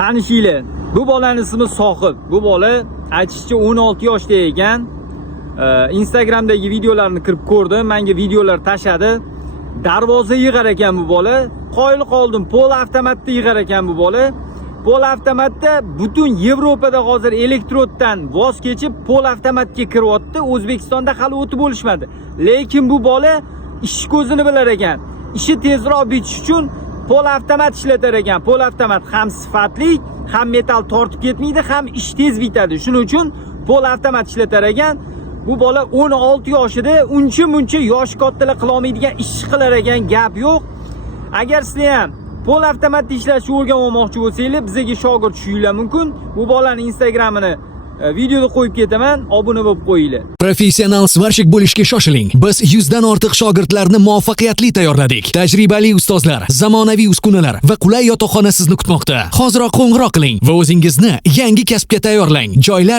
Tanishinglar. Bu bolaning ismi Sohib. Bu bola aytishicha 16 yoshda ekan. Instagramdagi videolarni kirib ko'rdim. Menga videolar tashadi. Darvoza yig'ar ekan bu bola. Qoyil qoldim. Pol avtomatda yig'ar ekan bu bola. Pol avtomatda butun Yevropada hozir elektroddan voz kechib pol avtomatga kiryapti. O'zbekistonda hali o'tib bo'lishmadi. Lekin bu bola ish ko'zini bilar ekan. Ishi tezroq bitish uchun pol avtomat ishlatar ekan. Pol avtomat ham sifatli, ham metal tortib ketmaydi, ham ish tez bitadi. Shuning uchun pol avtomat ishlatar ekan. Bu bola 16 yoshida, uncha-muncha yosh kattalar qila olmaydigan ish qilar ekan, gap yo'q. Agar sizlar ham pol avtomatda ishlashni o'rganib olmoqchi bo'lsangiz, bizga shogird tushinglar mumkin. Bu bolaning Instagramini videoda qo'yib ketaman, obuna bo'lib qo'yinglar. Professional svarshik bo'lishga shoshiling. Biz 100 dan ortiq shogirdlarni muvaffaqiyatli tayyorladik. Tajribali ustozlar, zamonaviy uskunalar va qulay yotoqxona sizni kutmoqda. Hoziroq qo'ng'iroq qiling va o'zingizni yangi kasbga tayyorlang. Joylar